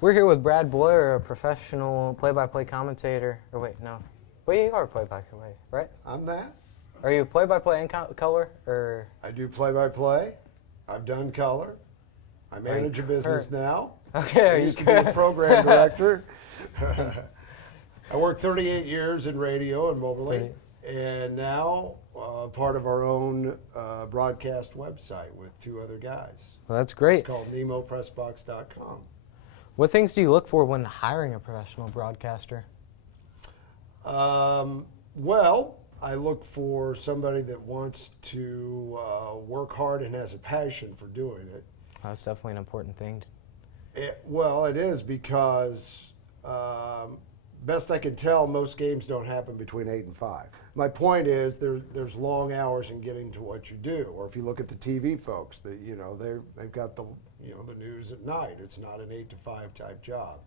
We're here with Brad Boyer, a professional play-by-play commentator. Or wait, no. Wait, you are play-by-play, right? I'm that. Are you play-by-play and color, or? I do play-by-play. I've done color. I manage a business now. Okay, I used to be a program director. I worked 38 years in radio and Moberly, and now part of our own broadcast website with two other guys. Well, that's great. It's called NemoPressBox.com. What things do you look for when hiring a professional broadcaster? Well, I look for somebody that wants to work hard and has a passion for doing it. That's definitely an important thing. Well, it is because, best I can tell, most games don't happen between 8 and 5. My point is there's long hours in getting to what you do. Or if you look at the TV folks, they've got the news at night. It's not an 8 to 5 type job.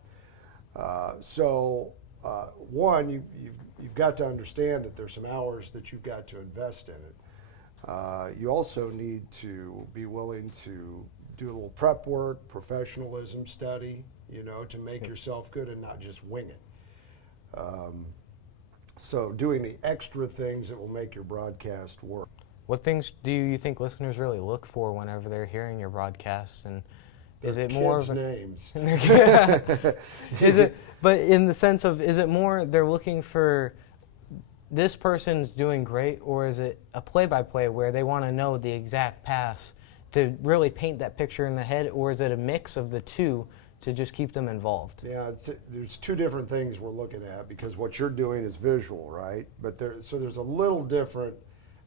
One, you've got to understand that there's some hours that you've got to invest in it. You also need to be willing to do a little prep work, professionalism, study, to make yourself good and not just wing it. So doing the extra things that will make your broadcast work. What things do you think listeners really look for whenever they're hearing your broadcasts? And is it Kids' more of names? Is it? But in the sense of, is it more they're looking for this person's doing great, or is it a play-by-play where they want to know the exact pass to really paint that picture in the head, or is it a mix of the two to just keep them involved? Yeah, there's two different things we're looking at because what you're doing is visual, right? But there's a little different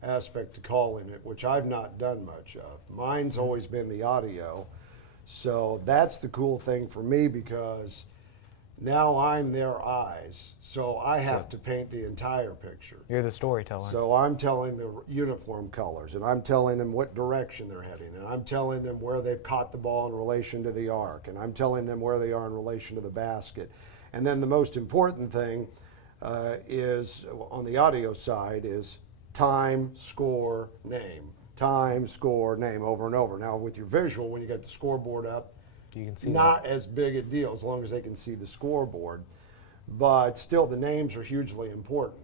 aspect to calling it, which I've not done much of. Mine's always been the audio. So that's the cool thing for me because now I'm their eyes. So I have to paint the entire picture. You're the storyteller. So I'm telling the uniform colors, and I'm telling them what direction they're heading, and I'm telling them where they've caught the ball in relation to the arc, and I'm telling them where they are in relation to the basket. And then the most important thing is, on the audio side, is time, score, name. Time, score, name, over and over. Now with your visual, when you got the scoreboard up, you can see not as big a deal as long as they can see the scoreboard, but still the names are hugely important.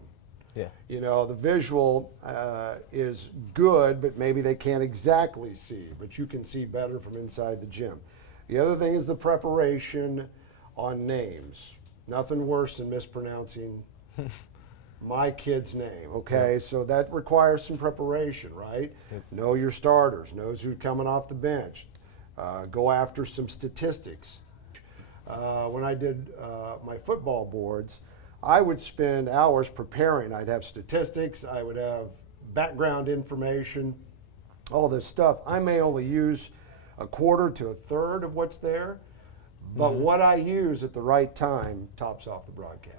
Yeah. The visual is good, but maybe they can't exactly see, but you can see better from inside the gym. The other thing is the preparation on names. Nothing worse than mispronouncing my kid's name, okay? Yep. So that requires some preparation, right? Yep. Know your starters, knows who's coming off the bench. Go after some statistics. When I did my football boards, I would spend hours preparing. I'd have statistics, I would have background information, all this stuff. I may only use a quarter to a third of what's there, but what I use at the right time tops off the broadcast.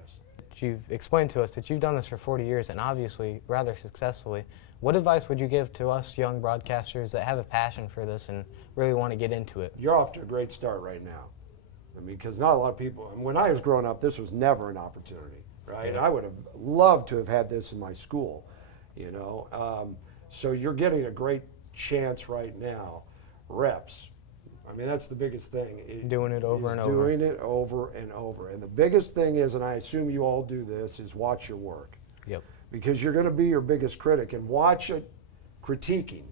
You've explained to us that you've done this for 40 years and obviously rather successfully. What advice would you give to us young broadcasters that have a passion for this and really want to get into it? You're off to a great start right now. I mean, because not a lot of people, when I was growing up, this was never an opportunity, right? Yeah. I would have loved to have had this in my school, So you're getting a great chance right now. Reps. I mean, that's the biggest thing. Doing it over and over. Doing it over and over. And the biggest thing is, and I assume you all do this, is watch your work. Yep. Because you're going to be your biggest critic, and watch it critiquing.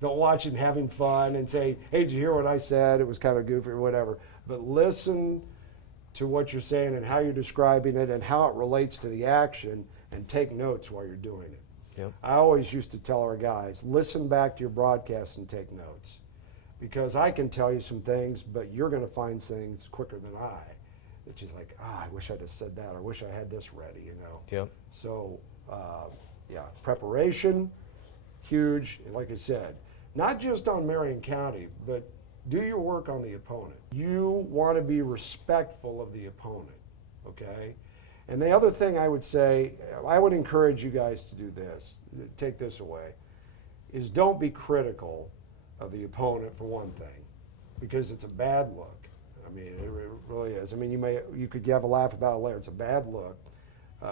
Don't watch it having fun and say, hey, did you hear what I said? It was kind of goofy or whatever. But listen to what you're saying and how you're describing it and how it relates to the action, and take notes while you're doing it. Yep. I always used to tell our guys, listen back to your broadcast and take notes. Because I can tell you some things, but you're going to find things quicker than I. It's just like, I wish I'd have said that, or I wish I had this ready, Yep. So, preparation, huge. And like I said, not just on Marion County, but do your work on the opponent. You want to be respectful of the opponent, okay? And the other thing I would say, I would encourage you guys to do this, take this away, is don't be critical of the opponent for one thing, because it's a bad look. I mean, it really is. I mean, you could have a laugh about it later. It's a bad look.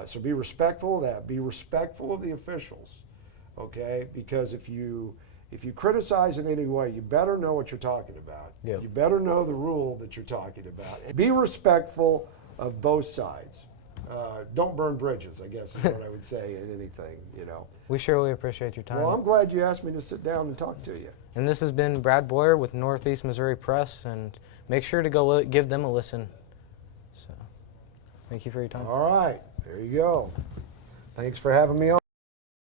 So be respectful of that. Be respectful of the officials, okay? Because if you If you criticize in any way, you better know what you're talking about. Yep. You better know the rule that you're talking about. Be respectful of both sides. Don't burn bridges, I guess is what I would say in anything, you know. We surely appreciate your time. Well, I'm glad you asked me to sit down and talk to you. And this has been Brad Boyer with Northeast Missouri Press, and make sure to go give them a listen. So, thank you for your time. All right, there you go. Thanks for having me on.